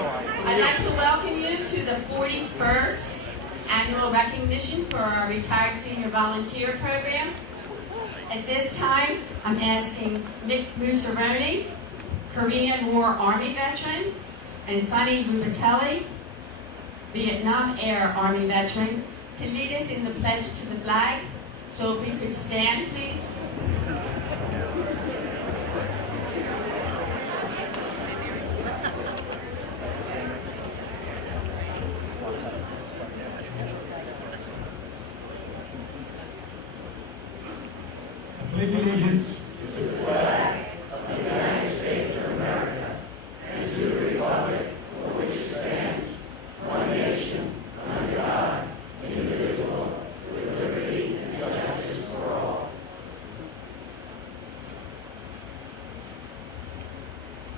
I'd like to welcome you to the 41st Annual Recognition for our Retired Senior Volunteer Program. At this time, I'm asking Nick Musaroni, Korean War Army veteran, and Sonny Rubatelli, Vietnam Air Army veteran, to lead us in the pledge to the flag. So if we could stand, please. Pledge allegiance to the flag of the United States of America and to the republic for which it stands, one nation, under God, indivisible, with liberty and justice for all.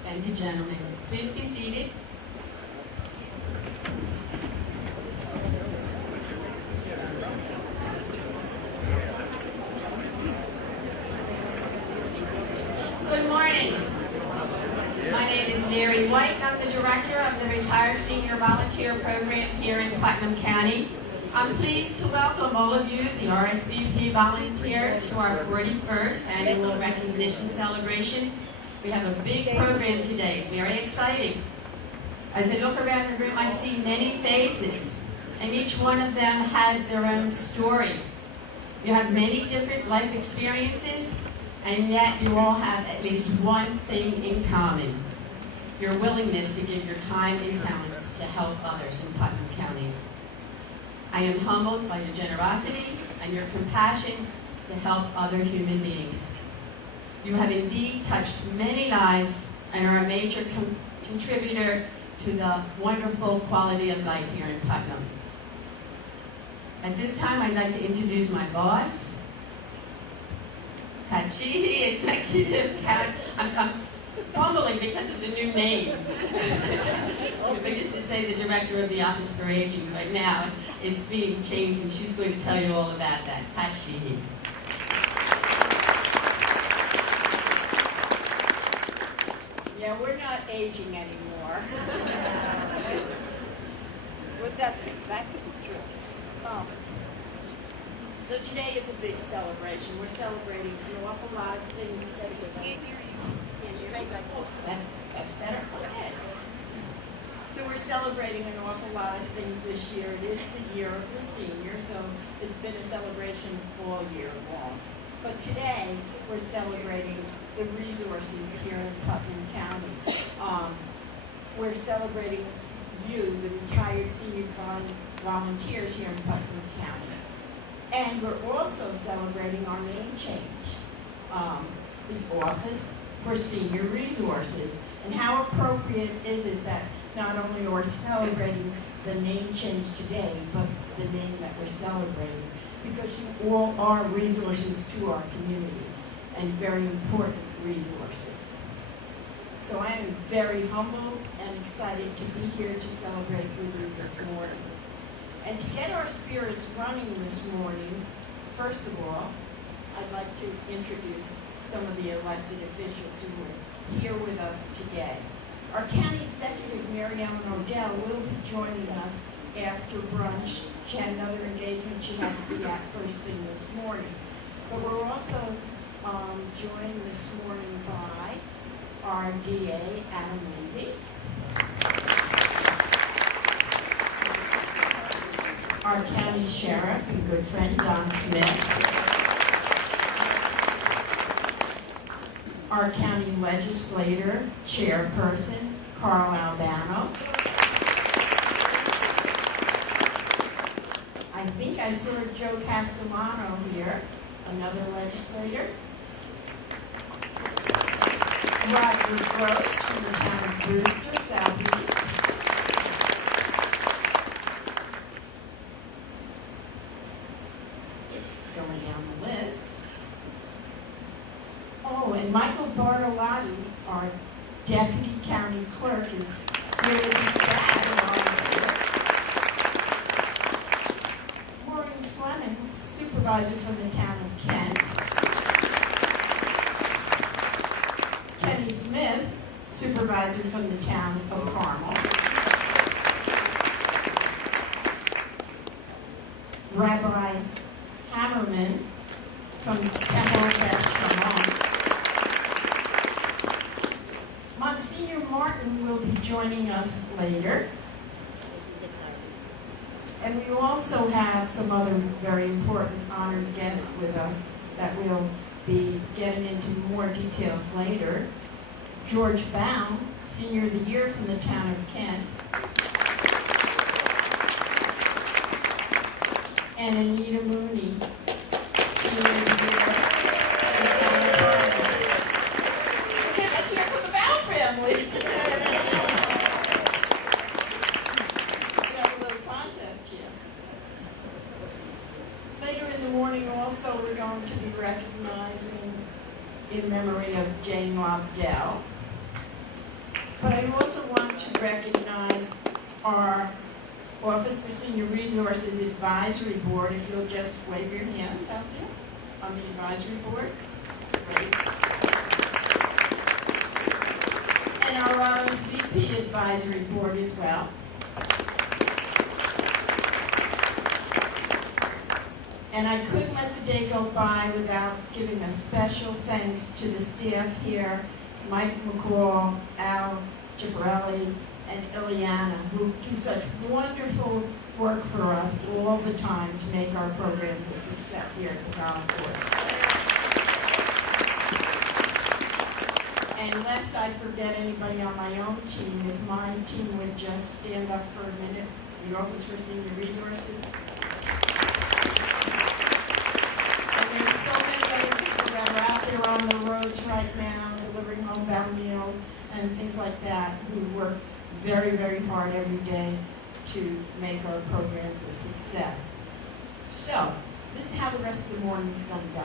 Thank you, gentlemen. Please be seated. Good morning. My name is Mary White, and I'm the director of the Retired Senior Volunteer Program here in Putnam County. I'm pleased to welcome all of you, the R.S.V.P volunteers, to our 41st Annual Recognition Celebration. We have a big program today. It's very exciting. As I look around the room, I see many faces, and each one of them has their own story. You have many different life experiences, and yet you all have at least one thing in common: your willingness to give your time and talents to help others in Putnam County. I am humbled by your generosity and your compassion to help other human beings. You have indeed touched many lives and are a major contributor to the wonderful quality of life here in Putnam. At this time, I'd like to introduce my boss, Kachihi, Executive Count. I'm fumbling because of the new name. I used to say the Director of the Office for Aging, but now it's being changed, and she's going to tell you all about that. Kachihi. Yeah, we're not aging anymore. Would that could be true? Oh. So today is a big celebration. We're celebrating an awful lot of things. That's better? Okay. So we're celebrating an awful lot of things this year. It is the year of the senior, so it's been a celebration all year long. But today, we're celebrating the resources here in Putnam County. We're celebrating you, the retired senior volunteers here in Putnam County. And we're also celebrating our name change, the Office for Senior Resources. And how appropriate is it that not only are we celebrating the name change today, but the name that we're celebrating, because you all are resources to our community, and very important resources. So I am very humbled and excited to be here to celebrate with you this morning. And to get our spirits running this morning, first of all, I'd like to introduce some of the elected officials who are here with us today. Our County Executive, Mary Ellen Odell, will be joining us after brunch. She had another engagement she had to be at first thing this morning. But we're also joined this morning by our DA, Adam Levy, our County Sheriff and good friend, Don Smith, our County Legislator, Chairperson, Carl Albano. I think I saw Joe Castellano here, another legislator. Roger Gross from the town of Brewster, Southeast. Going down the list. Oh, and Michael Bartolotti, our Deputy County Clerk, is here with his dad. Maureen Fleming, Supervisor from the town of Kent. Kenny Smith, Supervisor from the town of Carmel. Rabbi Hammerman from Temple Beth Shalom. Monsignor Martin will be joining us later. And we also have some other very important honored guests with us that we'll be getting into more details later. George Baum, Senior of the Year from the town of Kent. And Anita Mooney, Senior of the Year from the town of Putnam. Okay, let's hear it for the Baum family. We have a little contest here. Later in the morning also we're going to be recognizing in memory of Jane Lobdell. But I also want to recognize our Office for Senior Resources Advisory Board. If you'll just wave your hands out there on the advisory board. Great. And our R.S.V.P. Advisory Board as well. And I couldn't let the day go by without giving a special thanks to the staff here, Mike McCall, Al Gifarelli, and Ileana, who do such wonderful work for us all the time to make our programs a success here at the Golf Course. And lest I forget anybody on my own team, if my team would just stand up for a minute, the Office for Senior Resources. There's so many other people that are out there on the roads right now, delivering homebound meals and things like that, who work very, very hard every day to make our programs a success. So, this is how the rest of the morning's going to go.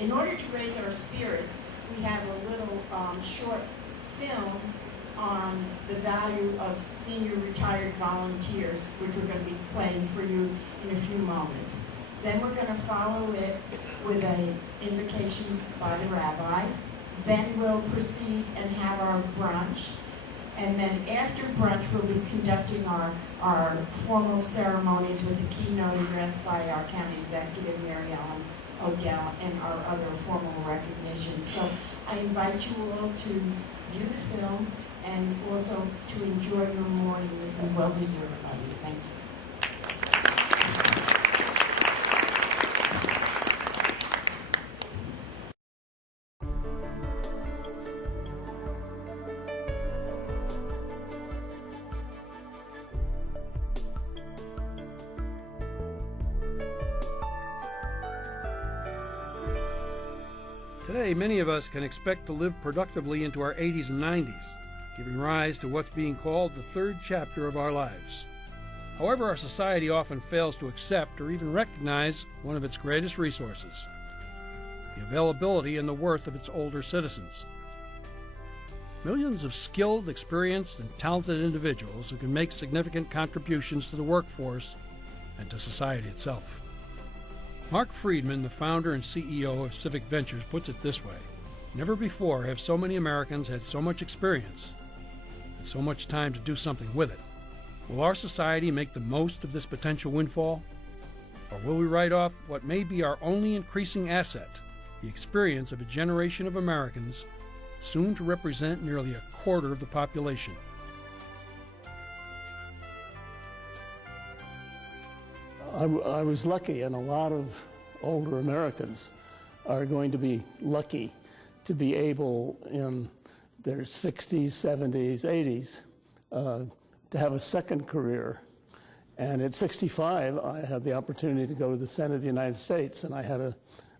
In order to raise our spirits, we have a little short film on the value of senior retired volunteers, which we're going to be playing for you in a few moments. Then we're going to follow it with an invocation by the rabbi. Then we'll proceed and have our brunch. And then after brunch, we'll be conducting our formal ceremonies with the keynote address by our county executive, Mary Ellen Odell, and our other formal recognitions. So I invite you all to view the film and also to enjoy your morning. This is well deserved by you. Thank you. Today, many of us can expect to live productively into our 80s and 90s, giving rise to what's being called the third chapter of our lives. However, our society often fails to accept or even recognize one of its greatest resources, the availability and the worth of its older citizens. Millions of skilled, experienced, and talented individuals who can make significant contributions to the workforce and to society itself. Mark Friedman, the founder and CEO of Civic Ventures, puts it this way: never before have so many Americans had so much experience and so much time to do something with it. Will our society make the most of this potential windfall? Or will we write off what may be our only increasing asset, the experience of a generation of Americans, soon to represent nearly a quarter of the population? I was lucky, and a lot of older Americans are going to be lucky to be able, in their 60s, 70s, 80s, to have a second career. And at 65, I had the opportunity to go to the Senate of the United States, and I had an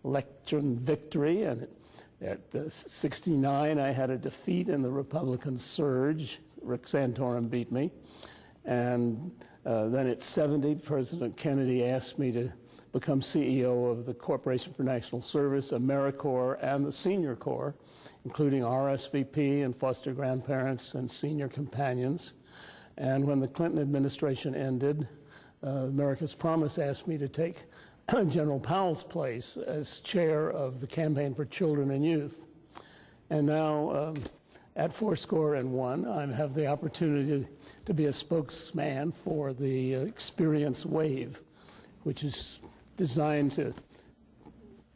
election victory. And at 69, I had a defeat in the Republican surge. Rick Santorum beat me. And then at 70, President Kennedy asked me to become CEO of the Corporation for National Service, AmeriCorps, and the Senior Corps, including R.S.V.P. and foster grandparents and senior companions. And when the Clinton administration ended, America's Promise asked me to take General Powell's place as chair of the Campaign for Children and Youth. And now, at 81, I have the opportunity to be a spokesman for the Experience Wave, which is designed to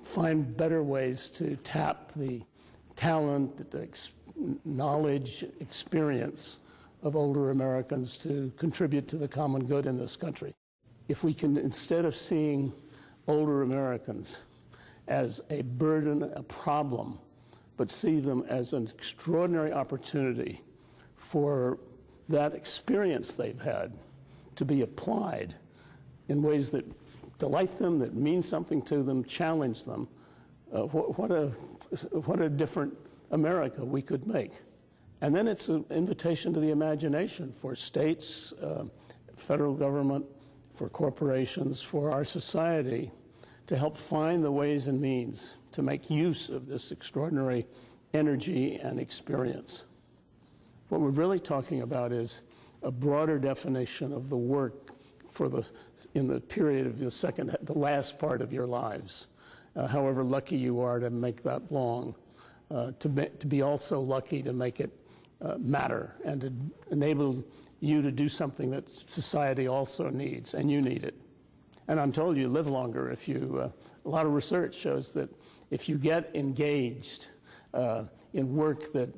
find better ways to tap the talent, the knowledge, experience of older Americans to contribute to the common good in this country. If we can, instead of seeing older Americans as a burden, a problem, but see them as an extraordinary opportunity for that experience they've had to be applied in ways that delight them, that mean something to them, challenge them, what a different America we could make. And then it's an invitation to the imagination for states, federal government, for corporations, for our society, to help find the ways and means to make use of this extraordinary energy and experience. What we're really talking about is a broader definition of the work in the period of the last part of your lives. However lucky you are to make that long, to be also lucky to make it matter and to enable you to do something that society also needs, and you need it. And I'm told you live longer if you, a lot of research shows that if you get engaged in work that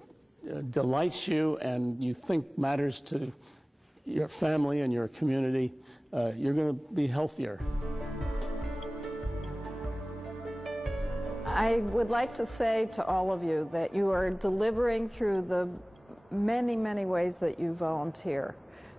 delights you and you think matters to your family and your community, you're going to be healthier. I would like to say to all of you that you are delivering through the many, many ways that you volunteer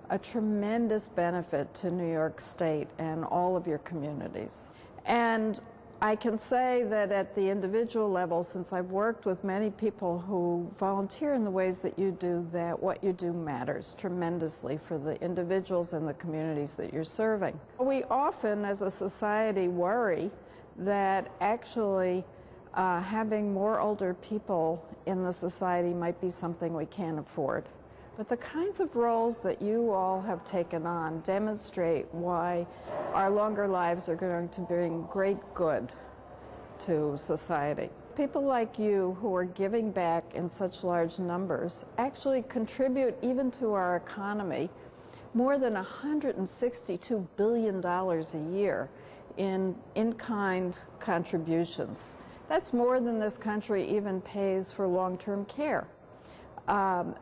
a tremendous benefit to New York State and all of your communities. And I can say that at the individual level, since I've worked with many people who volunteer in the ways that you do, that what you do matters tremendously for the individuals and the communities that you're serving. We often, as a society, worry that actually having more older people in the society might be something we can't afford. But the kinds of roles that you all have taken on demonstrate why our longer lives are going to bring great good to society. People like you who are giving back in such large numbers actually contribute even to our economy more than $162 billion a year in in-kind contributions. That's more than this country even pays for long-term care.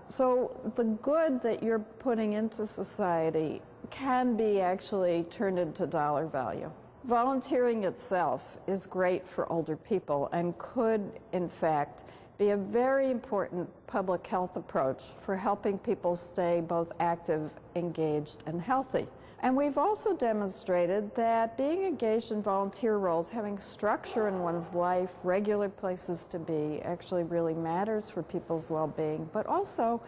So the good that you're putting into society can be actually turned into dollar value. Volunteering itself is great for older people and could, in fact, be a very important public health approach for helping people stay both active, engaged, and healthy. And we've also demonstrated that being engaged in volunteer roles, having structure in one's life, regular places to be, actually really matters for people's well-being, but also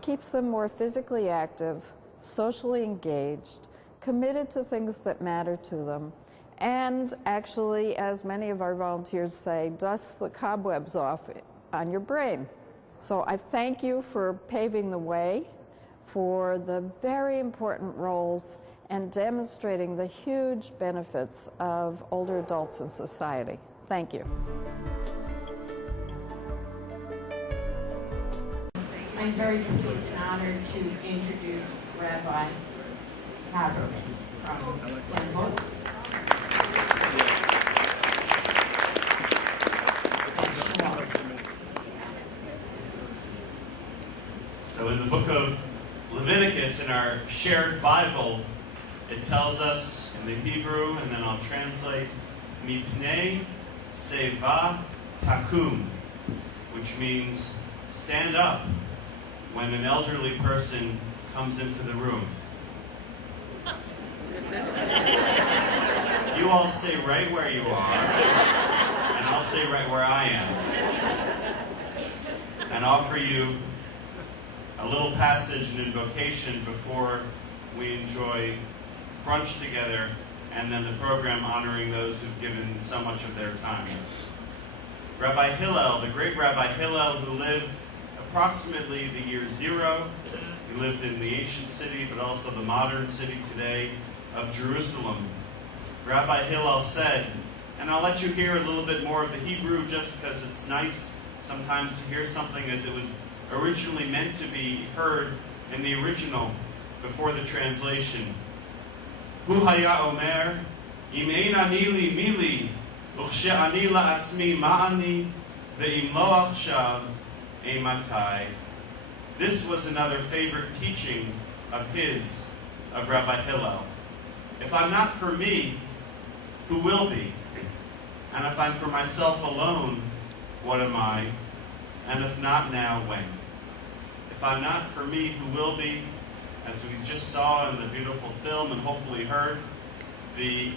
keeps them more physically active, socially engaged, committed to things that matter to them, and actually, as many of our volunteers say, dusts the cobwebs off on your brain. So I thank you for paving the way for the very important roles and demonstrating the huge benefits of older adults in society. Thank you. I'm very pleased and honored to introduce Rabbi Haberman from Temple. So in the book of Leviticus, in our shared Bible, it tells us in the Hebrew, and then I'll translate, Mipnei Seva Takum, which means stand up when an elderly person comes into the room. You all stay right where you are, and I'll stay right where I am, and offer you a little passage and invocation before we enjoy brunch together, and then the program honoring those who've given so much of their time. Rabbi Hillel, the great Rabbi Hillel, who lived approximately the year 0, he lived in the ancient city, but also the modern city today of Jerusalem. Rabbi Hillel said, and I'll let you hear a little bit more of the Hebrew just because it's nice sometimes to hear something as it was originally meant to be heard in the original before the translation. Hu haya omer, Im ein ani li mili, וכשאני לעצמי מה אני, ואם לא עכשיו, אימתי. This was another favorite teaching of his, of Rabbi Hillel. If I'm not for me, who will be? And if I'm for myself alone, what am I? And if not now, when? If I'm not for me, who will be? As we just saw in the beautiful film and hopefully heard, the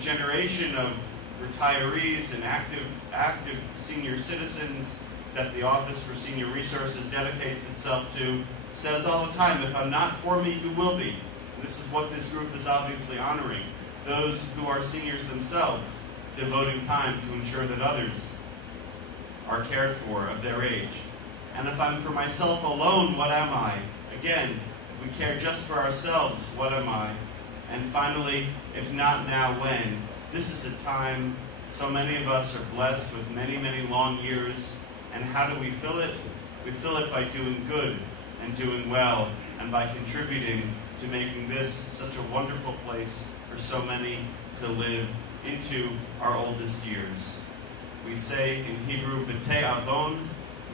generation of retirees and active senior citizens that the Office for Senior Resources dedicates itself to says all the time, if I'm not for me, who will be? This is what this group is obviously honoring. Those who are seniors themselves, devoting time to ensure that others are cared for of their age. And if I'm for myself alone, what am I? Again, if we care just for ourselves, what am I? And finally, if not now, when? This is a time so many of us are blessed with many, many long years. And how do we fill it? We fill it by doing good and doing well and by contributing to making this such a wonderful place for so many to live into our oldest years. We say in Hebrew, B'tei Avon,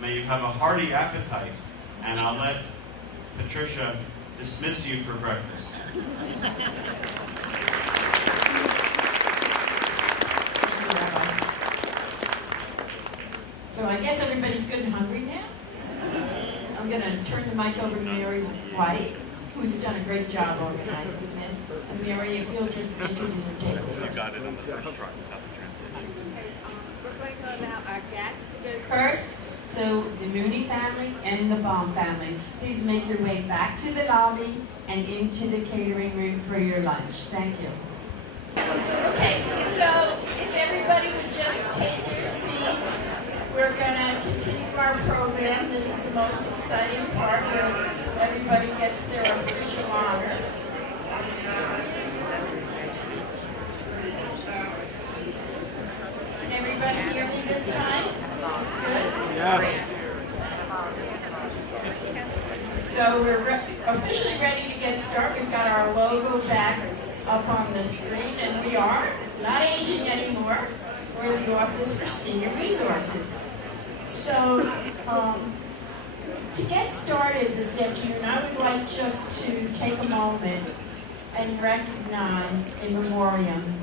may you have a hearty appetite, and I'll let Patricia dismiss you for breakfast. So I guess everybody's good and hungry now. I'm going to turn the mic over to Mary White, who's done a great job organizing this. And Mary, if you'll just introduce the tables first. Got it on the first try, not the translation. We're going to allow our guests to go first. So the Mooney family and the Baum family, please make your way back to the lobby and into the catering room for your lunch. Thank you. Okay, so if everybody would just take their seats, we're going to continue our program. This is the most exciting part where everybody gets their official honors. Can everybody hear me this time? It's good? Yeah. So we're officially ready to get started. We've got our logo back up on the screen, and we are not aging anymore. We're the Office for Senior Resources. So to get started this afternoon, I would like just to take a moment and recognize in memoriam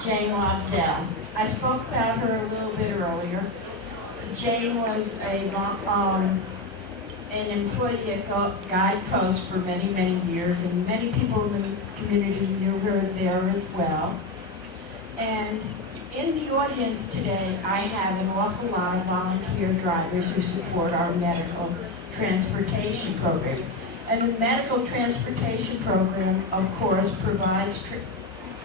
Jane Lobdell. I spoke about her a little bit earlier. Jane was an employee at Guidepost for many, many years, and many people in the community knew her there as well. And in the audience today, I have an awful lot of volunteer drivers who support our medical transportation program. And the medical transportation program, of course, provides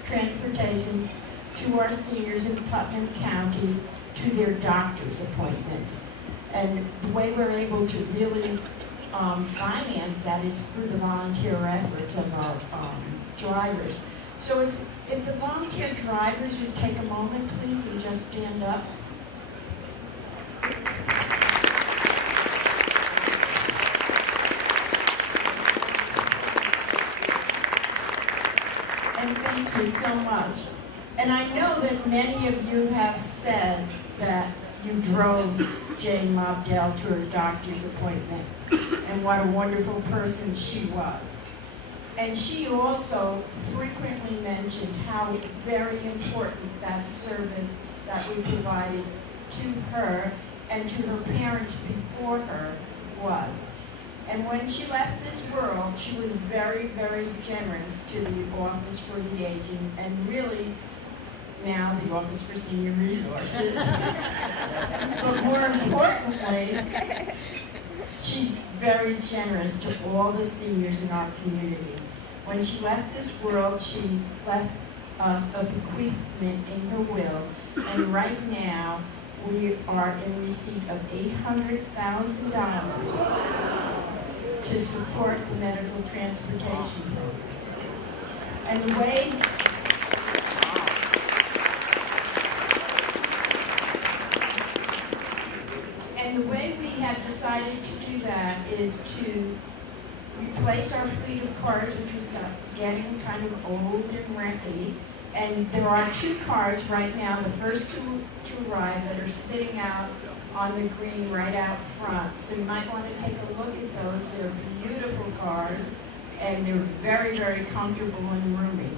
transportation to our seniors in Putnam County to their doctor's appointments. And the way we're able to really finance that is through the volunteer efforts of our drivers. So if the volunteer drivers would take a moment, please, and just stand up. And thank you so much. And I know that many of you have said that you drove Jane Lobdell to her doctor's appointments, and what a wonderful person she was. And she also frequently mentioned how very important that service that we provided to her and to her parents before her was. And when she left this world, she was very, very generous to the Office for the Aging, and really now the Office for Senior Resources. But more importantly, she's very generous to all the seniors in our community. When she left this world, she left us a bequeathment in her will, and right now we are in receipt of $800,000 to support the medical transportation program. And the way we have decided to do that is to replace our fleet of cars, which was getting kind of old and wrecky, And there are 2 cars right now, the first two to arrive, that are sitting out on the green right out front. So you might want to take a look at those. They're beautiful cars, and they're very, very comfortable and roomy.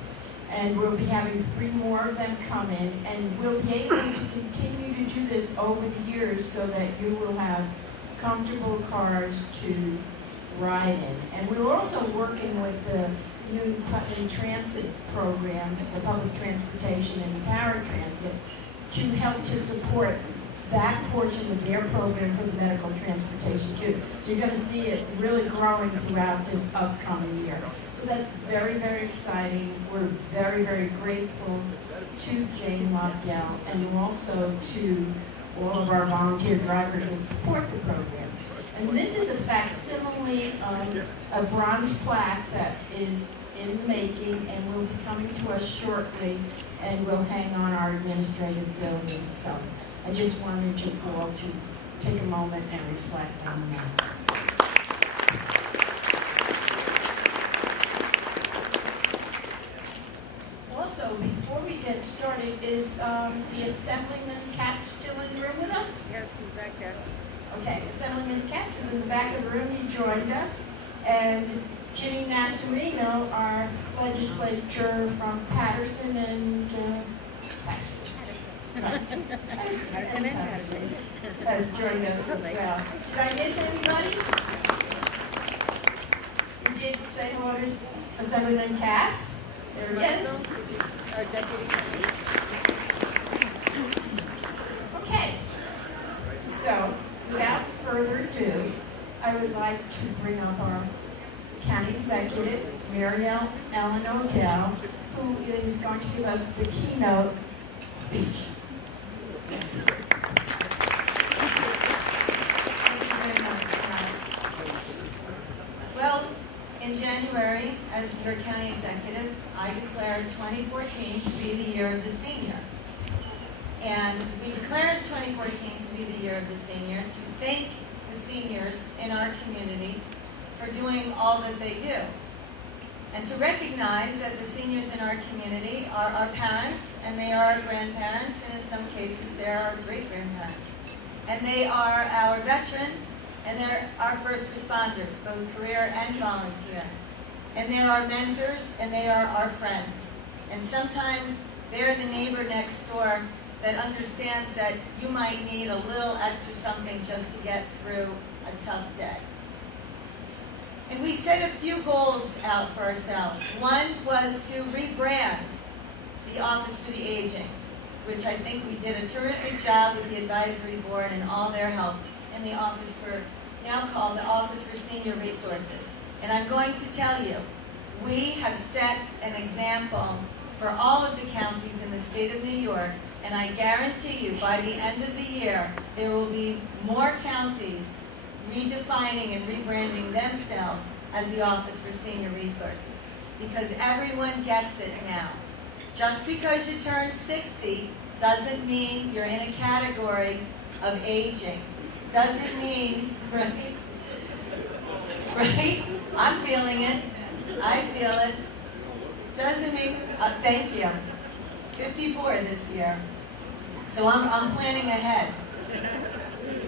And we'll be having 3 more of them come in, and we'll be able to continue to do this over the years so that you will have comfortable cars to ride in. And we're also working with the new Putnam Transit program, the public transportation and paratransit, to help to support that portion of their program for the medical transportation too. So you're going to see it really growing throughout this upcoming year. So that's very, very exciting. We're very, very grateful to Jane Lobdell and also to all of our volunteer drivers that support the program. And this is a facsimile of a bronze plaque that is in the making and will be coming to us shortly and will hang on our administrative building. So I just wanted you all to take a moment and reflect on that. Also, before we get started, is the Assemblyman Cat still in the room with us? Yes, he's back there. Okay, Assemblyman Cat is in the back of the room. He joined us. And Ginny Nasserino, our legislator from Patterson and Patterson and Patterson. Has joined us as well. Did I miss anybody? You did say hello to Assemblyman Katz. There he is. Our deputy. Okay. So, without further ado, I would like to bring up our County Executive, Mary Ellen Odell, who is going to give us the keynote speech. Thank you very much. Well, in January, as your county executive, I declared 2014 to be the year of the senior. And we declared 2014 to be the year of the senior to thank the seniors in our community for doing all that they do. And to recognize that the seniors in our community are our parents, and they are our grandparents, and in some cases they're our great-grandparents. And they are our veterans, and they're our first responders, both career and volunteer. And they're our mentors, and they are our friends. And sometimes they're the neighbor next door that understands that you might need a little extra something just to get through a tough day. And we set a few goals out for ourselves. One was to rebrand the Office for the Aging, which I think we did a terrific job with the advisory board and all their help in the office for, now called the Office for Senior Resources. And I'm going to tell you, we have set an example for all of the counties in the state of New York, and I guarantee you by the end of the year, there will be more counties redefining and rebranding themselves as the Office for Senior Resources, because everyone gets it now. Just because you turn 60 doesn't mean you're in a category of aging. Doesn't mean, right? Right? I'm feeling it. I feel it. Doesn't mean, thank you. 54 this year. So I'm planning ahead.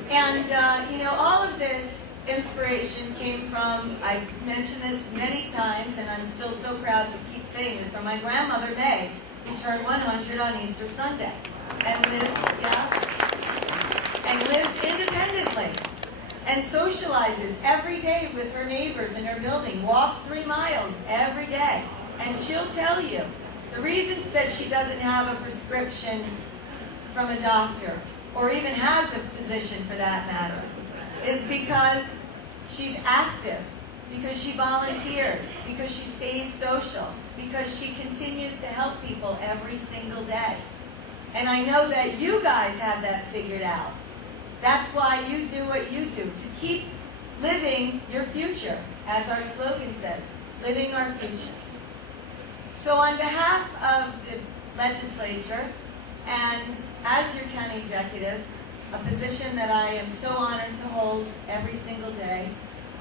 And, you know, all of this inspiration came from, I've mentioned this many times, and I'm still so proud to keep saying this, from my grandmother, May, who turned 100 on Easter Sunday, and lives independently, and socializes every day with her neighbors in her building, walks 3 miles every day. And she'll tell you, the reason that she doesn't have a prescription from a doctor, or even has a physician for that matter, is because she's active, because she volunteers, because she stays social, because she continues to help people every single day. And I know that you guys have that figured out. That's why you do what you do, to keep living your future, as our slogan says, living our future. So on behalf of the legislature, and as your county executive, a position that I am so honored to hold every single day,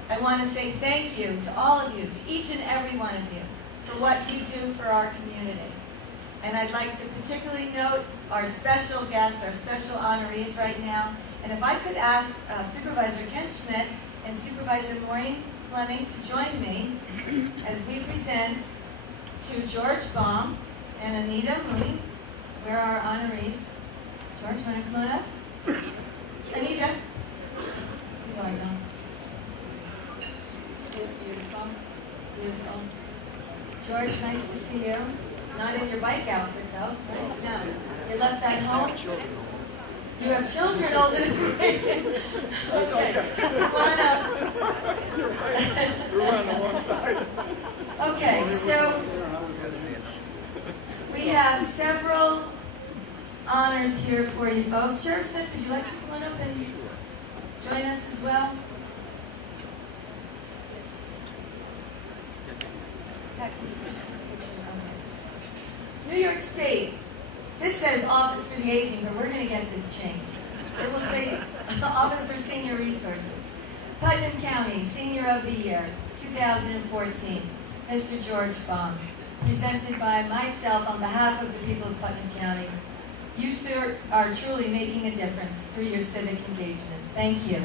I want to say thank you to all of you, to each and every one of you, for what you do for our community. And I'd like to particularly note our special guests, our special honorees right now. And if I could ask Supervisor Ken Schmidt and Supervisor Maureen Fleming to join me as we present to George Baum and Anita Mooney. Where are our honorees? George, want to come on up? Anita? You are, Don. Beautiful. Beautiful. George, nice to see you. Not in your bike outfit, though, right? No. You left that home? You have children older than me. Okay. Come on up. You're on the wrong side. Okay, so we have several honors here for you folks. Sheriff Smith, would you like to come on up and join us as well? New York State. This says Office for the Aging, but we're going to get this changed. It will say Office for Senior Resources. Putnam County Senior of the Year, 2014, Mr. George Baum. Presented by myself on behalf of the people of Putnam County. You, sir, are truly making a difference through your civic engagement. Thank you.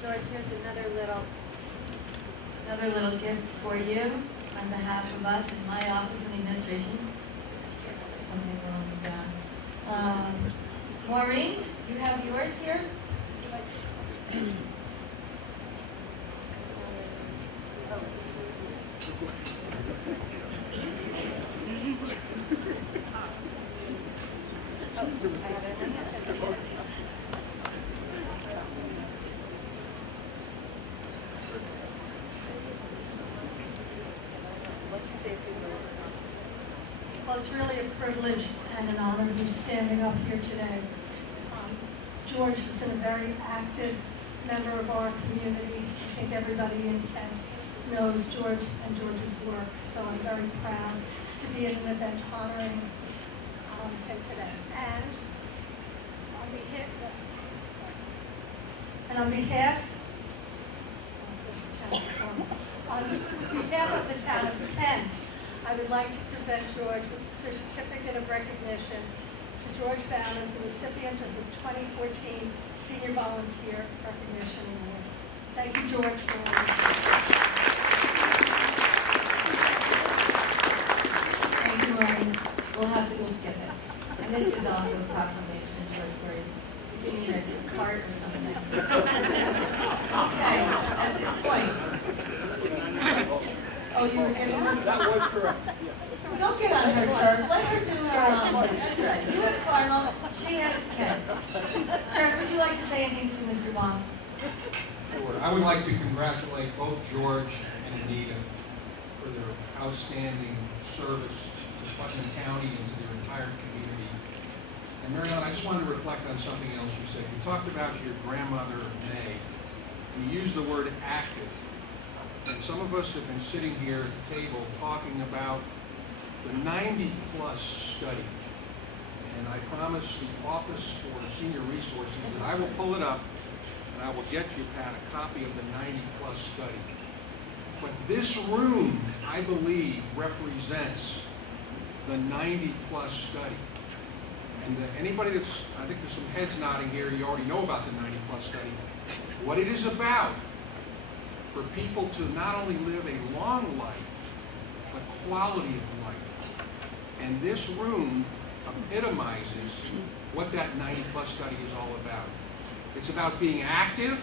George, here's another little gift for you on behalf of us in my office and the administration. Just be careful, there's something wrong with that. Maureen, you have yours here? Well, it's really a privilege and an honor to be standing up here today. George has been a very active member of our community. I think everybody in Kent knows George and George's work, so I'm very proud to be at an event honoring him today. And on behalf of the town of Kent, I would like to present George with a certificate of recognition to George Baum as the recipient of the 2014 Senior Volunteer Recognition Award. Thank you, George, for all this. Thank you, Maureen. We'll get that. And this is also a proclamation, George, for you. You need a cart or something. Okay, at this point. Oh, you were getting one? That was correct. Don't get on her turf. Let her do her own thing. That's right. You have Carmel. She has Ken. Sheriff, would you like to say anything to Mr. Baum? Sure. I would like to congratulate both George and Anita for their outstanding service to Putnam County and to their entire community. And Marianne, I just wanted to reflect on something else you said. You talked about your grandmother, May, and you used the word active. And some of us have been sitting here at the table talking about the 90-plus study. And I promise the Office for Senior Resources that I will pull it up and I will get you, Pat, a copy of the 90-plus study. But this room, I believe, represents the 90-plus study. And anybody that's, I think there's some heads nodding here, you already know about the 90-plus study. What it is about for people to not only live a long life, but quality of life. And this room epitomizes what that 90-plus study is all about. It's about being active.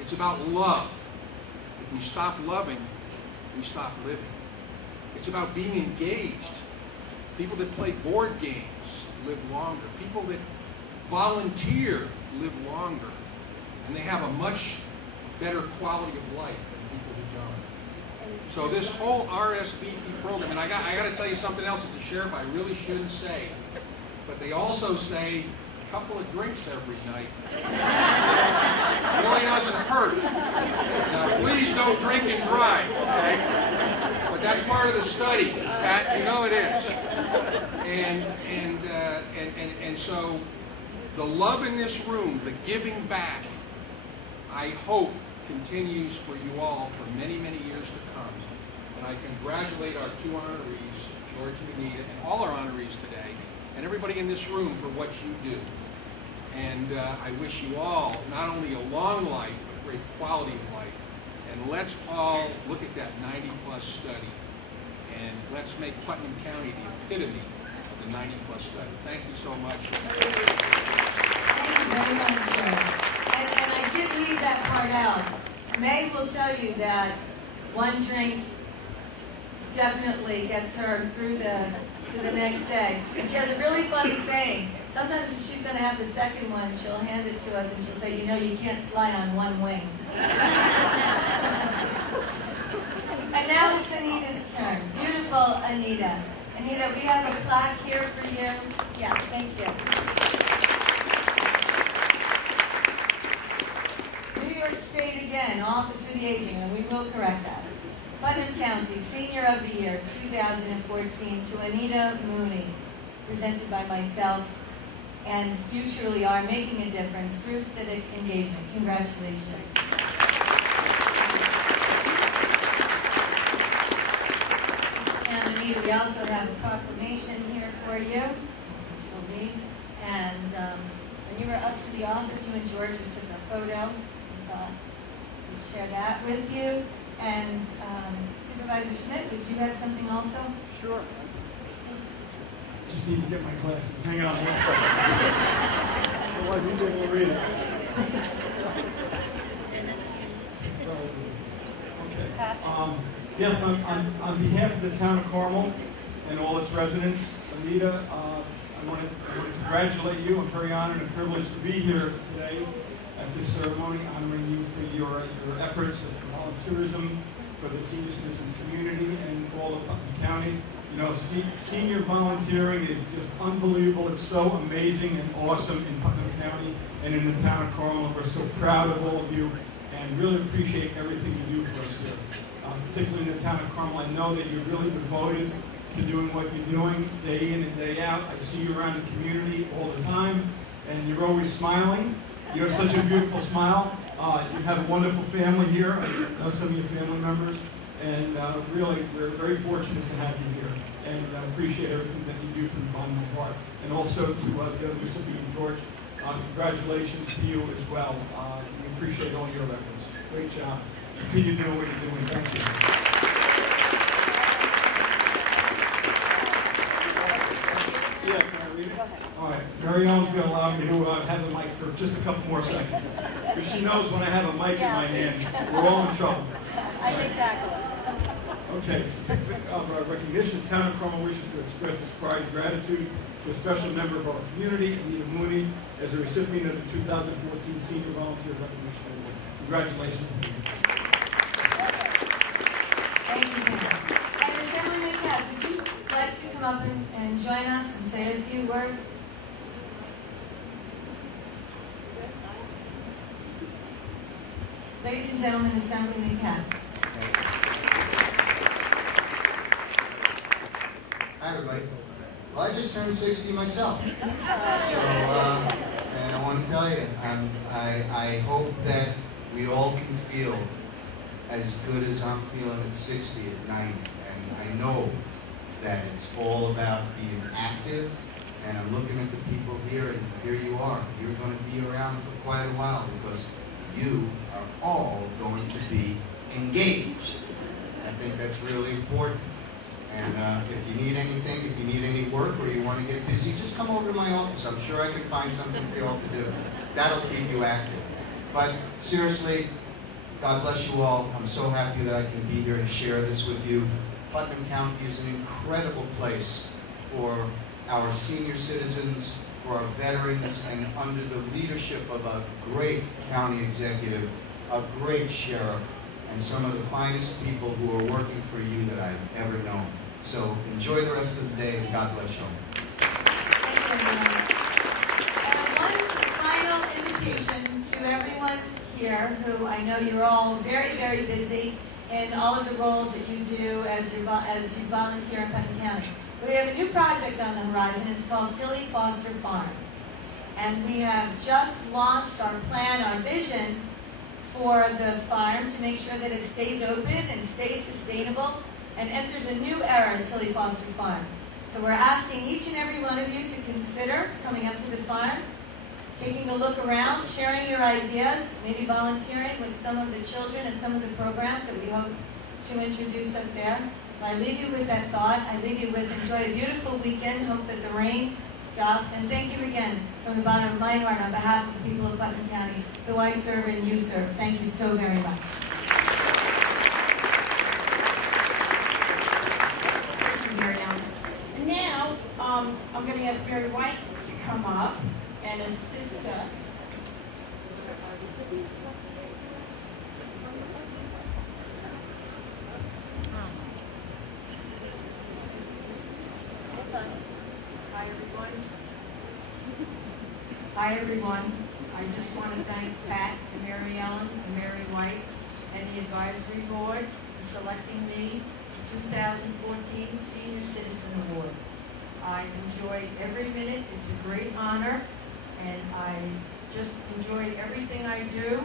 It's about love. If we stop loving, we stop living. It's about being engaged. People that play board games live longer. People that volunteer live longer. And they have a much better quality of life than people who don't. So this whole R.S.V.P program, and I got to tell you something else as the sheriff I really shouldn't say, but they also say a couple of drinks every night. It really doesn't hurt. Now, please don't drink and drive, okay? But that's part of the study, Pat. You know it is. And so the love in this room, the giving back, I hope continues for you all for many, many years to come. And I congratulate our two honorees, George and Anita, and all our honorees today, and everybody in this room for what you do. And I wish you all not only a long life, but great quality of life. And let's all look at that 90-plus study, and let's make Putnam County the epitome of the 90-plus study. Thank you so much. Thank you very much, sir. And I did leave that part out. May will tell you that one drink definitely gets her through to the next day. And she has a really funny saying. Sometimes if she's going to have the second one, she'll hand it to us and she'll say, you know, you can't fly on one wing. And now it's Anita's turn. Beautiful Anita. Anita, we have a plaque here for you. Yeah, thank you. New York State again, Office for the Aging, and we will correct that. Putnam County Senior of the Year 2014 to Anita Mooney, presented by myself. And you truly are making a difference through civic engagement. Congratulations. And Anita, we also have a proclamation here for you, which you'll read. And when you were up to the office, you and George took a photo. We thought we'd share that with you. And Supervisor Schmidt, would you have something also? Sure. Just need to get my glasses. Hang on one second. Otherwise, you will read it. So, okay. Yes, on behalf of the town of Carmel and all its residents, Anita, I want to congratulate you. I'm very honored and privileged to be here today at this ceremony, honoring you for your efforts of volunteerism for the senior citizens community and all of Putnam County. You know, senior volunteering is just unbelievable. It's so amazing and awesome in Putnam County and in the town of Carmel. We're so proud of all of you and really appreciate everything you do for us here. Particularly in the town of Carmel, I know that you're really devoted to doing what you're doing day in and day out. I see you around the community all the time, and you're always smiling. You have such a beautiful smile. You have a wonderful family here. I know some of your family members. And really, we're very fortunate to have you here. And appreciate everything that you do from the bottom of my heart. And also to the other recipient, George, congratulations to you as well. We appreciate all your efforts. Great job. Continue doing what you're doing. Thank you. Yeah, can I read it? All right. Mary Ellen's going to allow me to have the mic for just a couple more seconds. Because she knows when I have a mic in my hand, we're all in trouble. I can tackle it. Okay, certificate of recognition. The town of Carmel wishes to express its pride and gratitude to a special member of our community, Anita Mooney, as a recipient of the 2014 Senior Volunteer Recognition Award. Congratulations, Anita. Thank you, Mayor. And Assemblyman Cass, would you like to come up and join us and say a few words? Ladies and gentlemen, Assemblyman Cass. Hi, everybody. Well, I just turned 60 myself. So, and I want to tell you, I hope that we all can feel as good as I'm feeling at 60 at 90. And I know that it's all about being active. And I'm looking at the people here, and here you are. You're going to be around for quite a while because you are all going to be engaged. I think that's really important. And if you need anything, if you need any work or you want to get busy, just come over to my office. I'm sure I can find something for you all to do. That'll keep you active. But seriously, God bless you all. I'm so happy that I can be here and share this with you. Putnam County is an incredible place for our senior citizens, for our veterans, and under the leadership of a great county executive, a great sheriff, and some of the finest people who are working for you that I've ever known. So enjoy the rest of the day, and God bless you all. Thank you, everyone. And one final invitation to everyone here who I know you're all very, very busy in all of the roles that you do as you volunteer in Putnam County. We have a new project on the horizon. It's called Tilly Foster Farm. And we have just launched our plan, our vision for the farm to make sure that it stays open and stays sustainable and enters a new era at Tilly Foster Farm. So we're asking each and every one of you to consider coming up to the farm, taking a look around, sharing your ideas, maybe volunteering with some of the children and some of the programs that we hope to introduce up there. So I leave you with that thought. I leave you with enjoy a beautiful weekend. Hope that the rain stops. And thank you again from the bottom of my heart on behalf of the people of Putnam County, who I serve and you serve. Thank you so very much. And now, I'm going to ask Mary White to come up and assist us. Hi everyone. I just want to thank Pat and Mary Ellen and Mary White and the advisory board for selecting me the 2014 Senior Citizen Award. I enjoyed every minute. It's a great honor, and I just enjoy everything I do,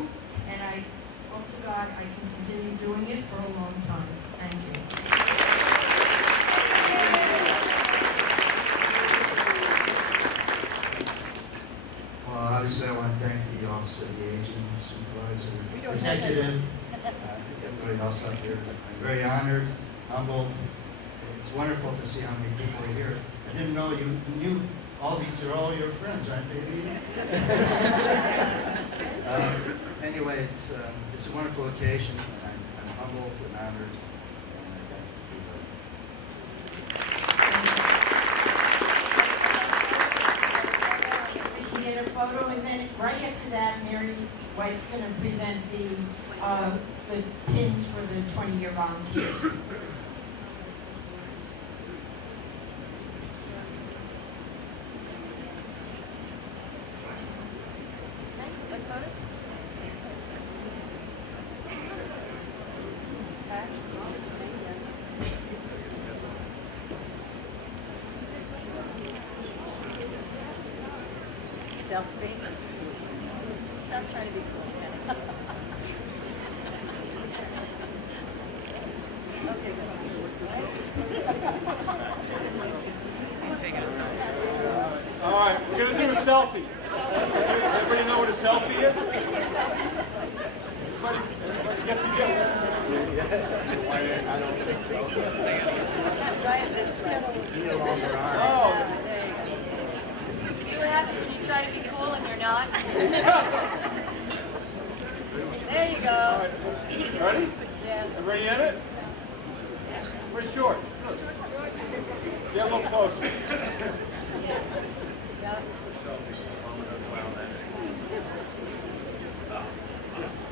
and I hope to God I can continue doing it for a long time. Thank you. Well, obviously I want to thank the Office of the Aging, Supervisor, Executive, everybody else up here. I'm very honored, humbled. It's wonderful to see how many people are here. I didn't know you knew all these are all your friends, aren't they, Anita? Anyway, it's a wonderful occasion, and I'm humbled and honored. Get a photo, and then right after that, Mary White's going to present the pins for the 20-year volunteers. Selfie. Stop trying to be cool. Okay, All right, we're going to do a selfie. Everybody know what a selfie is? Everybody get together. I don't think so. try it this way. Oh. See what happens when you try to be cool and you're not? There you go. All right, so, ready? Yeah. Everybody in it? Pretty short. Get a little closer. Yeah.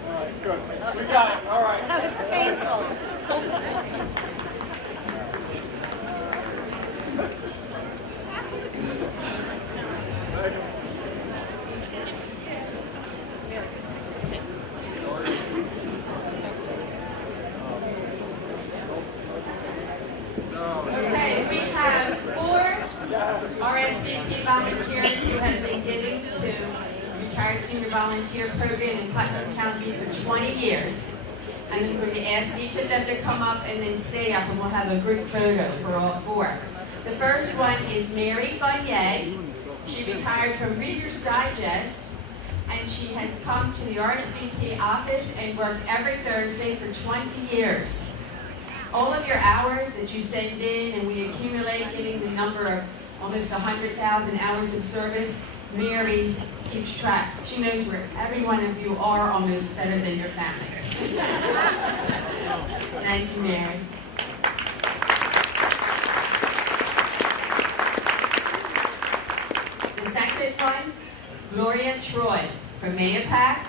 All right, good. We got it. All right. That was painful. Okay, we have 4 R.S.V.P volunteers who have been giving to Retired Senior Volunteer Program in Putnam County for 20 years. And I'm going to ask each of them to come up and then stay up, and we'll have a group photo for all 4. The first one is Mary Bunye. She retired from Reader's Digest, and she has come to the R.S.V.P office and worked every Thursday for 20 years. All of your hours that you send in and we accumulate, getting the number of almost 100,000 hours of service, Mary keeps track. She knows where every one of you are almost better than your family. Thank you, Mary. The second one, Gloria Troy from Mayapack.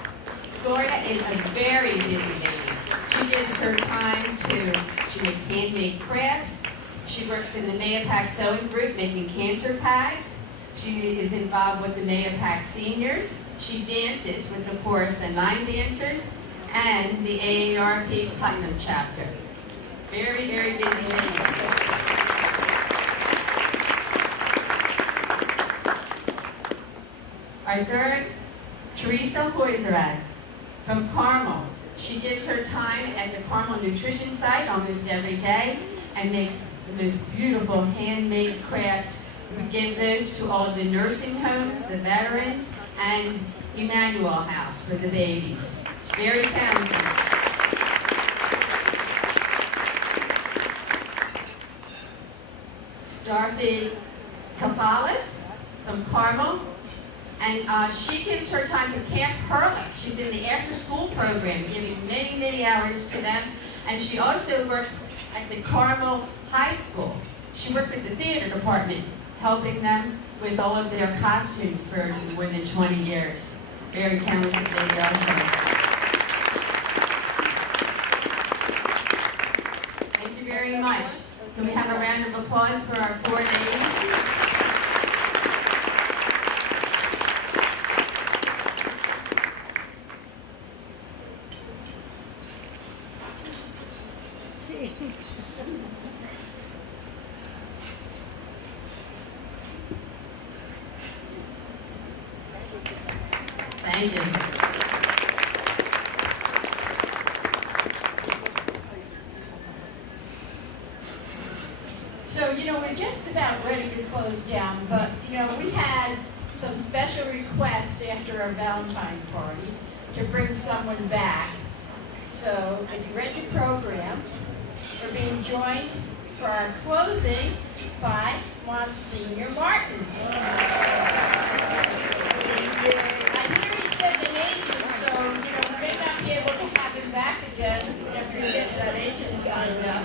Gloria is a very busy lady. She gives her time to, she makes handmade crafts. She works in the Mayapack Sewing Group making cancer pads. She is involved with the Mayapack Seniors. She dances with the chorus and line dancers and the AARP Putnam chapter. Very, very busy lady. Our third, Teresa Hoyzerad from Carmel. She gives her time at the Carmel Nutrition Site almost every day and makes the most beautiful handmade crafts. We give those to all of the nursing homes, the veterans, and Emmanuel House for the babies. She's very talented. Dorothy Cabalas from Carmel. And she gives her time to Camp Hurlick. She's in the after-school program, giving many, many hours to them. And she also works at the Carmel High School. She worked with the theater department, helping them with all of their costumes for more than 20 years. Very talented lady also. Thank you very much. Can we have a round of applause for our four ladies? Thank you. So, we're just about ready to close down, but, we had some special requests after our Valentine party to bring someone back. So, if you read your program, we're being joined for our closing by Monsignor Martin. I hear he's been an agent, so, we may not be able to have him back again after he gets that agent signed up.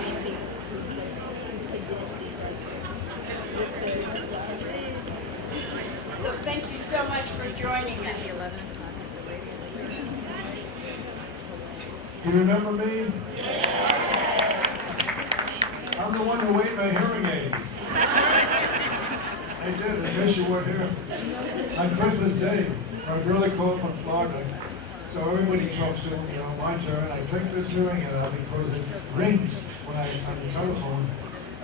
So thank you so much for joining us. You remember me? I'm the one who ate my hearing aid. I did, in case you weren't here. On Christmas Day, my girlie called from Florida. So everybody talks to me, my turn. I take this hearing aid out because it rings when I'm on the telephone.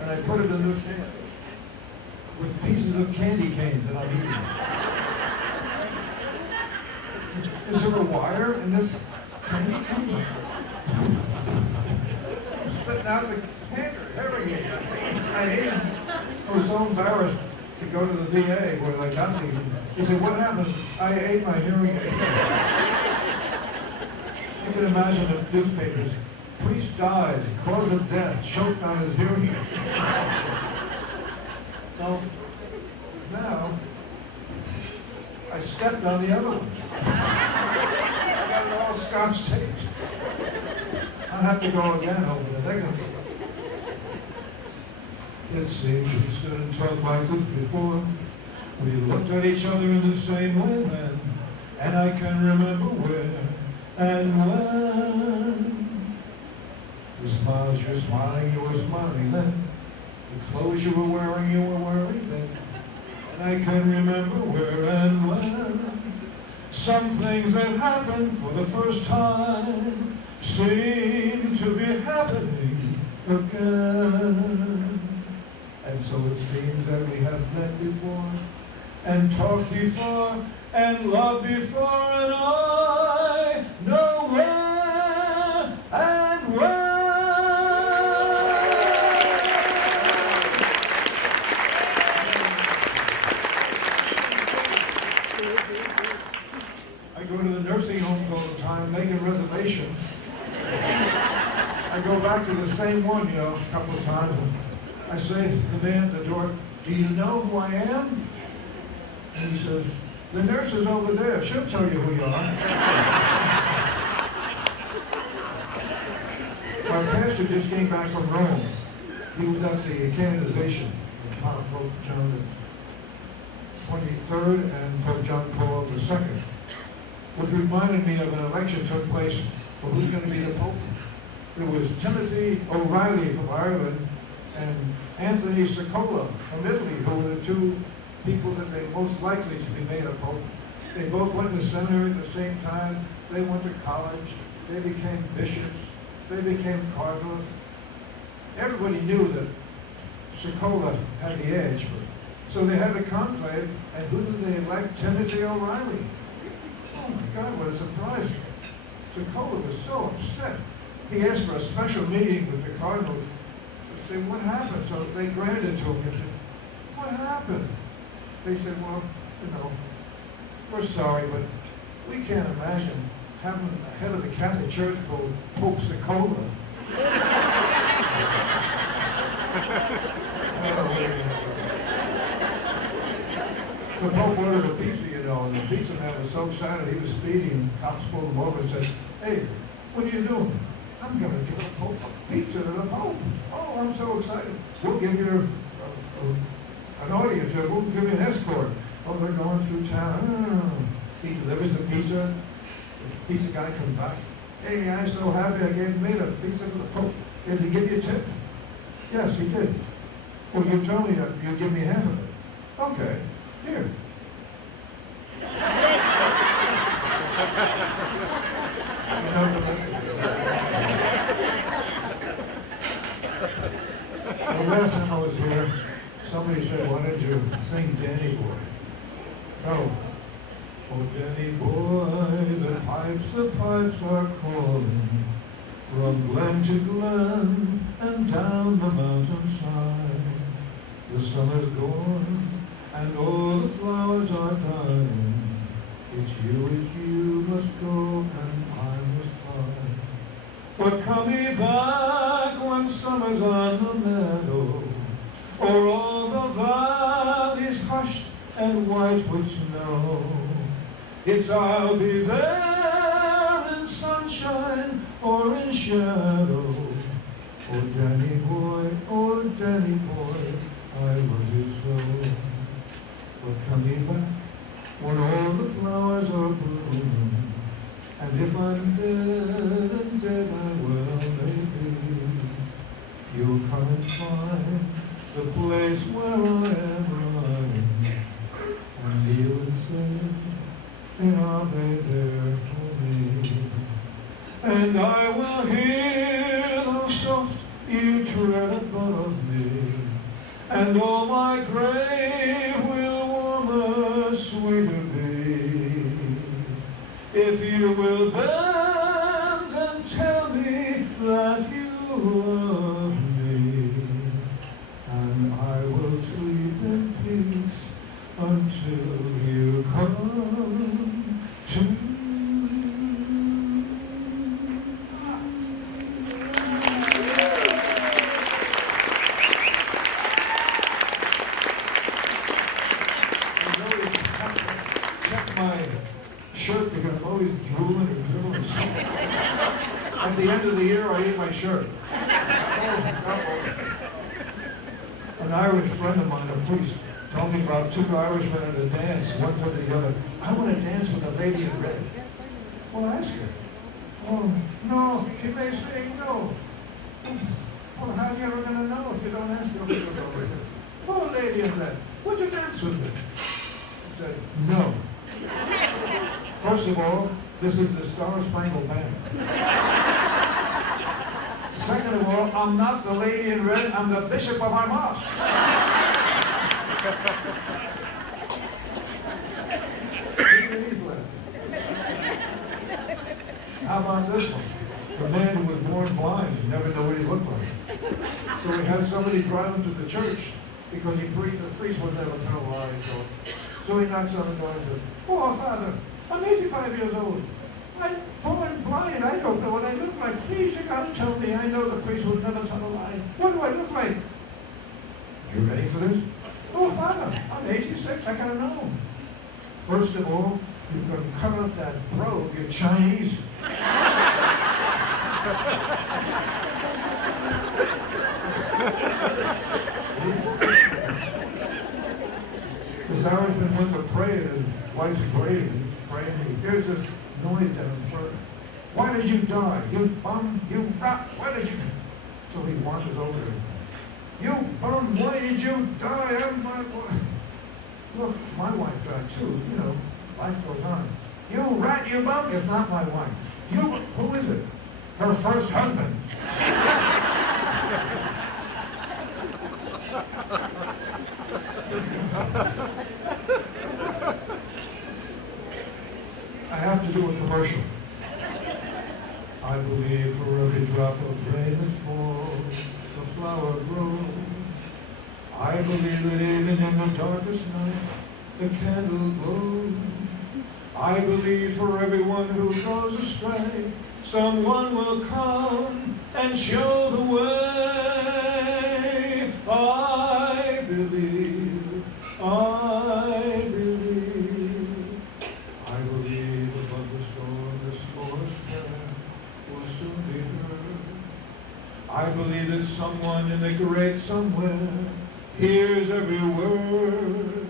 And I put it in this can with pieces of candy cane that I'm eating. Is there a wire in this candy cane? I'm spitting out the hearing aid. I ate it. I was so embarrassed to go to the VA where they got me. He said, "What happened?" "I ate my hearing aid." You can imagine the newspapers. "Priest died, cause of death, choked on his hearing aid." So now I stepped on the other one. I got it all scotch taped. I'll have to go again over the negative. It seems we stood and talked like this before. We looked at each other in the same way then, and I can remember where and when. The smiles you're smiling, you were smiling then. The clothes you were wearing then. And I can remember where and when. Some things that happened for the first time seem to be happening again. And so it seems that we have met before, and talked before, and loved before, and I know where and when. I go to the nursing homes all the time, make a reservation. I go back to the same one, a couple of times. And I say to the man at the door, "Do you know who I am?" And he says, "The nurse is over there. She'll tell you who you are." My pastor just came back from Rome. He was at the canonization of Pope John the 23rd and Pope John Paul II, which reminded me of an election that took place for who's going to be the Pope. There was Timothy O'Reilly from Ireland and Anthony Scola from Italy, who were the two people that they most likely to be made a pope. They both went to seminary at the same time. They went to college. They became bishops. They became cardinals. Everybody knew that Scola had the edge, but So they had a conclave, and who did they elect? Timothy O'Reilly. Oh my God, what a surprise. Sokola was so upset. He asked for a special meeting with the Cardinals to say what happened. So they granted to him and said, what happened? They said, well, you know, we're sorry, but we can't imagine having a head of the Catholic Church called Pope Sokola. The Pope ordered a pizza, you know, and the pizza man was so excited he was speeding, and the cops pulled him over and said, hey, what are you doing? I'm going to give a Pope a pizza to the Pope. Oh, I'm so excited. We'll give you an audience, we'll give you an escort. Oh, they're going through town. He delivers the pizza. The pizza guy comes back. Hey, I'm so happy I made a pizza for the Pope. Did he give you a tip? Yes, he did. Well, you told me that you'd give me half of it. Okay, here. The last time I was here, somebody said, why don't you sing Danny Boy? Oh, oh Danny Boy, the pipes are calling from glen to glen and down the mountainside. The summer's gone and all the flowers are dying. It's you must go and I must hide. But come me back when summer's on the meadow, or all the valleys hushed and white with snow. It's I'll be there in sunshine or in shadow. Oh Danny boy, I love you so. But come me back when all the flowers are blooming, and if I'm dead I will maybe, you'll come and find the place where I am lying, and you'll say, and I'll be there for me. And I will hear the soft you tread above me, and all my grave will warmer, sweeter be, if you will bend and tell me that you love me, and I will sleep in peace until you come to me. Because I'm always drooling or dribbling something. At the end of the year, I eat my shirt. An Irish friend of mine, a priest, told me about two Irishmen at a dance, one for the other. I want to dance with a lady in red. Well, ask her. Oh, no, she may say no. Well, how are you ever going to know if you don't ask her? Oh, lady in red, would you dance with me? I said, no. First of all, this is the Star Spangled Banner. Second of all, I'm not the lady in red, I'm the Bishop of Armagh. How about this one? The man who was born blind and never knew what he looked like. So we had somebody drive him to the church because the priest would never tell a lie. So he knocks on the door and says, oh, Father, I'm 85 years old. I'm born blind. I don't know what I look like. Please, you gotta tell me. I know the priest would never tell a lie. What do I look like? You ready for this? Oh, Father, I'm 86. I gotta know. First of all, you can cover up that brogue. You're Chinese. This Irishman went to pray at his wife's grave. Praying. Here's this noise down in front. Why did you die? You bum, you rat, why did you? So he wanders over there. You bum, why did you die? Look, my wife died too, you know, life goes on. You rat, you bum, it's not my wife. You, who is it? Her first husband. I believe for every drop of rain that falls, a flower grows. I believe that even in the darkest night, the candle glows. I believe for everyone who goes astray, someone will come and show the way. I believe, I believe. I believe above the storm, the smallest prayer will soon be heard. I believe that someone in the great somewhere hears every word.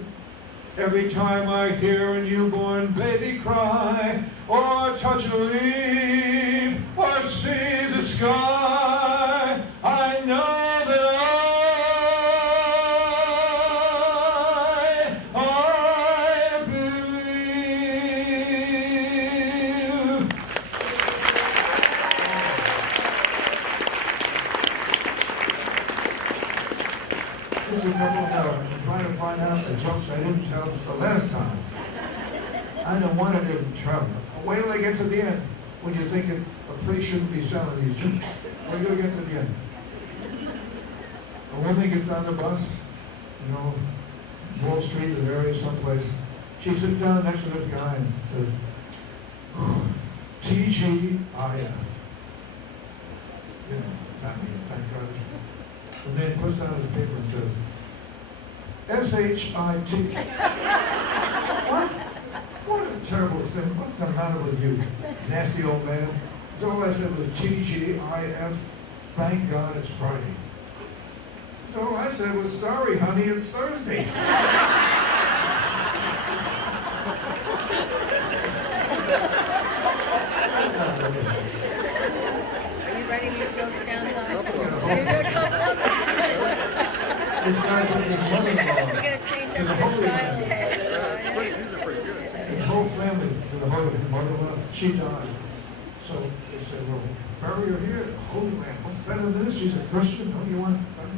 Every time I hear a newborn baby cry, or touch a leaf, or see the sky, I know that I believe. There's a couple of trying to find out the jokes I didn't tell the last time. I know one I didn't tell. Wait till I get to the end, when you're thinking a priest shouldn't be selling these jokes. Wait till I get to the end. A woman gets on the bus, you know, Wall Street, the area, someplace. She sits down next to this guy and says, TGIF. You know, that means, thank God. And then puts down his paper and says, S-H-I-T. What a terrible thing. What's the matter with you, nasty old man? So all I said was T-G-I-F. Thank God it's Friday. So all I said was, sorry, honey, it's Thursday. Are you writing these jokes down, Tom? Are you doing a couple of them? This guy took his mother-in-law You're going to change to up the your Holy style. Land. His whole family to the Holy Land. Mother-in-law, she died. So they said, well, bury her here, the Holy Land. What's better than this? She's a Christian. Don't you want to bury her?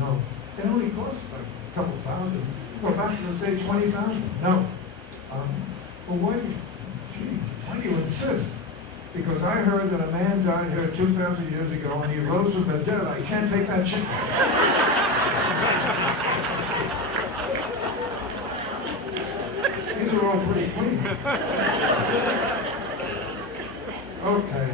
No. It only costs like a couple thousand. Go back to, say, 20,000. No. Well, why do you insist? Because I heard that a man died here 2,000 years ago and he rose from the dead. I can't take that chance. These are all pretty clean. Okay.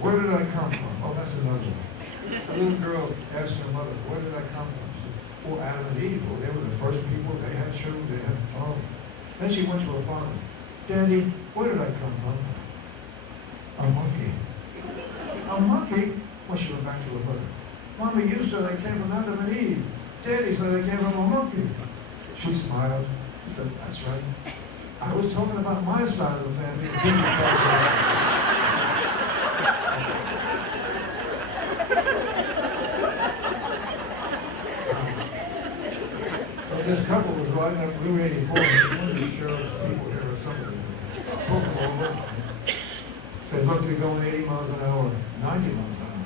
Where did I come from? Oh, that's another one. A little girl asked her mother, where did I come from? She said, well, Adam and Eve. Well, they were the first people. They had children. They had, oh. Then she went to her father. Daddy, where did I come from? A monkey. A monkey? Well, she went back to her mother. Mommy, you said I came from Adam and Eve. Daddy said I came from a monkey. She smiled. She said, that's right. I was talking about my side of the family. So this couple was riding up Route 84, and one of the sheriff's people here or something pulled them over. Said, look, you're going 80 miles an hour, 90 miles an hour.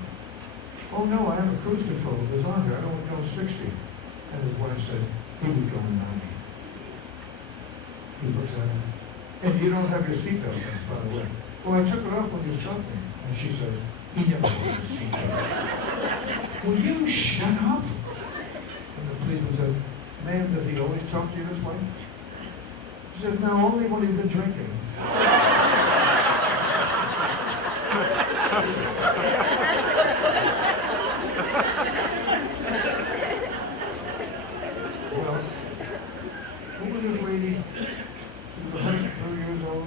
Oh no, I have a cruise control. It was on here. I don't want to go 60. And his wife said, he was going 90. He looks at him. And you don't have your seatbelt on, by the way. Well, I took it off when you stopped me. And she says, he never wears a seatbelt. Will you shut up? And the policeman says, ma'am, does he always talk to you this way? She said, no, only when he's been drinking. Well, who was this lady? She was 102 years old.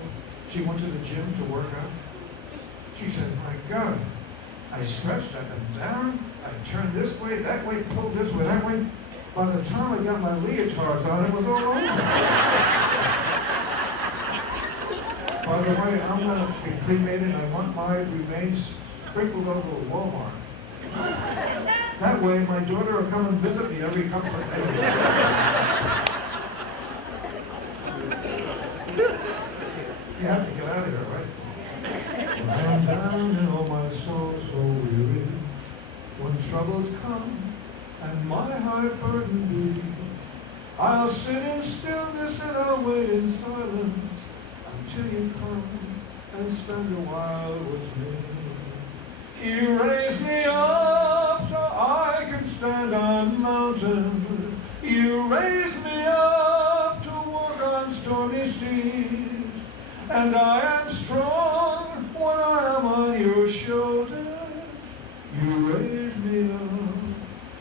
She went to the gym to work out. She said, my God, I stretched, I bent down, I turned this way, that way, pulled this way, that way. By the time I got my leotards on, it was all over. By the way, I'm going to be cremated. I want my remains sprinkled over a Walmart. That way, my daughter will come and visit me every couple of days. You have to get out of here, right? I'm down and oh my soul so weary. When troubles come and my heart burden be, I'll sit in stillness and I'll wait in silence until you come and spend a while with me. You raise me up so I can stand on mountains. You raise me up to walk on stormy seas. And I am strong when I am on your shoulders. You raise me up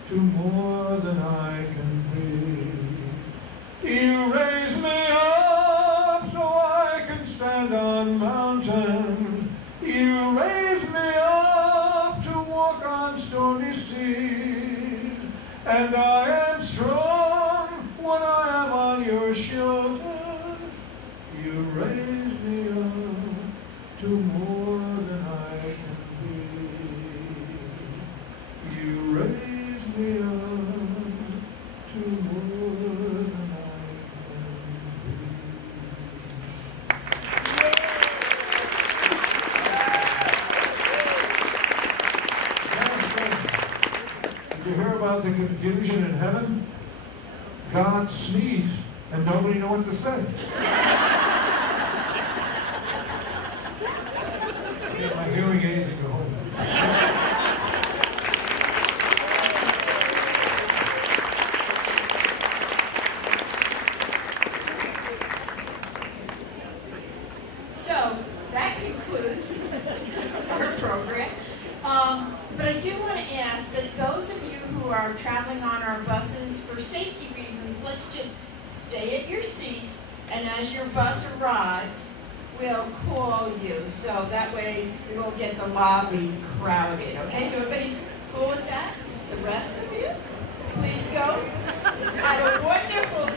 to more than I can be. You raise me up so I can stand on mountains. You raise me up to walk on stormy seas. And I am strong when I am on your shoulders. You raise me up to more than I can be. You raise me up to more than I can be. Did you hear about the confusion in heaven? God sneezed and nobody knew what to say. Get my hearing aids and go home. So that concludes our program. But I do want to ask that those of you who are traveling on our buses, for safety reasons, let's just stay at your seats, and as your bus arrives, we'll call you, so that way we won't get the lobby crowded, okay? So everybody's cool with that? The rest of you, please go. Have a wonderful